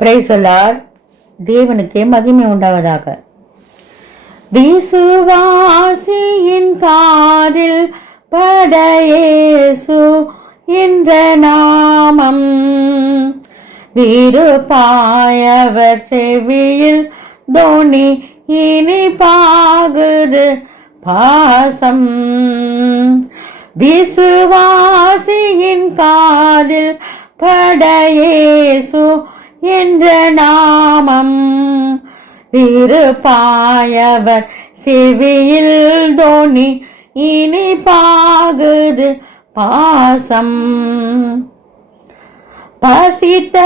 Praise the Lord. தேவனுக்கே மகிமை உண்டாவதாக. விசுவாசியின் காதில் பட இயேசு என்ற நாமம், விருப்பாயவர் செவியில் தோனி இனிப்பாகுது பாசம். விசுவாசியின் காதில் பட இயேசு என்ற நாமம், விருப்பாயவர் செவியில் தோனி இனிப்பாகுது பாசம். பசித்த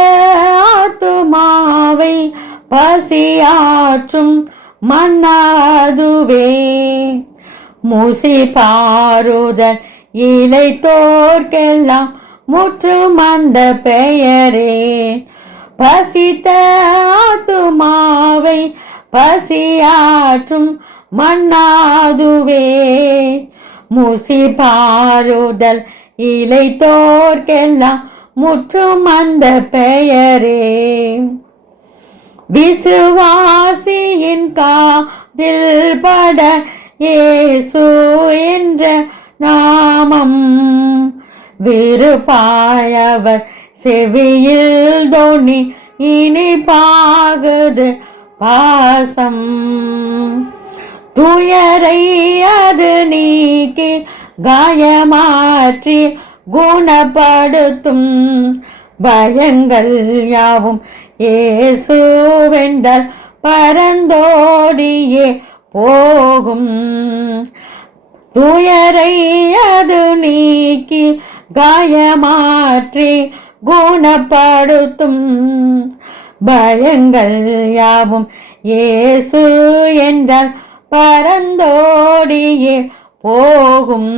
ஆத்துமாவை பசியாற்றும் மன்னாதுவே, மூசி பாருதல் இலை தோர்க்கெல்லாம் முற்றும் அந்த பெயரே. பசித்த ஆத்துமாவை பசியாற்றும் மன்னாதுவே, மூசி பாருதல் இலை தோர்க்கெல்லாம் முற்றும் அந்த பெயரே. விசுவாசியின் காதில் பட இயேசு என்ற நாமம், விருப்பாயவர் செவியில் தோனி இனிப்பாகுது பாசம். துயரை அது நீக்கி காயமாற்றி குணப்படுத்தும், பயங்கள் யாவும் இயேசுவென்றால் பரந்தோடியே போகும். துயரை அது நீக்கி காயமாற்றி குணப்படுத்தும், பயங்கள் யாவும் இயேசு என்றால் பரந்தோடியே போகும்.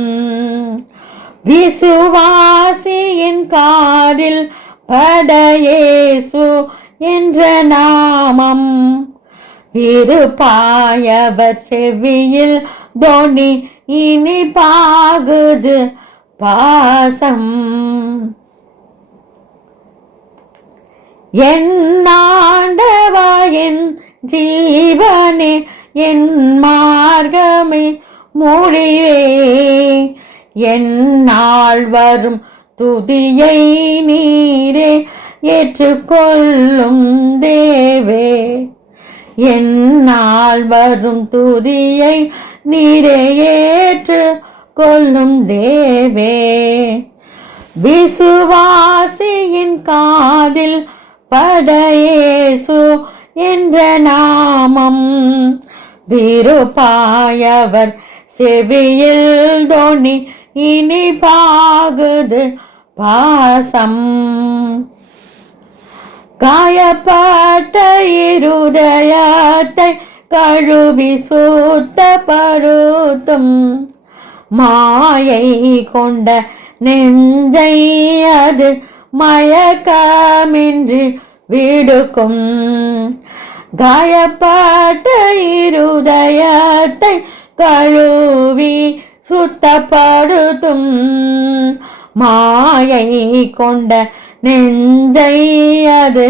விசுவாசியின் காதில் பட இயேசு என்ற நாமம், விருப்பாயவர் செவியில் தோனி இனிப்பாகுது பாசம். என் ஆண்டவா என் ஜீவனே என் மார்க்கமே முடிவே, என்னால் வரும் துதியை நீரே ஏற்றுக்கொள்ளும் தேவே. என்னால் வரும் துதியை நீரே ஏற்றுக்கொள்ளும் தேவே. விசுவாசியின் காதில் பட இயேசு என்ற நாமம், விருப்பாயவர் செவியில் தோனி இனிப்பாகுது பாசம். காயப்பட்ட இருதயத்தை கழுவி சுத்தப்படுத்தும், மாயை கொண்ட நெஞ்சை அது மயக்கமின்றி விடுக்கும். காயப்பட்ட இருதயத்தை கழுவி சுத்தப்படுத்தும், மாயை கொண்ட நெஞ்சை அது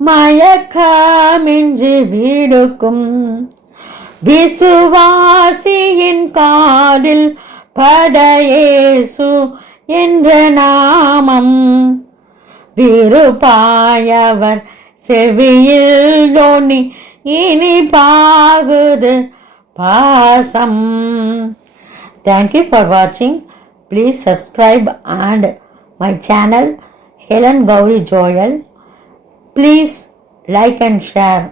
மயக்கமின்றி விடுக்கும். விசுவாசியின் காதில் பட இயேசு என்ற நாமம், விருப்பாயவர் செவியில் தோனி இனிப்பாகுது பாசம். Thank you for watching. Please subscribe and my channel Helen Gauri Joel. Please like and share.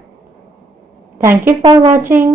Thank you for watching.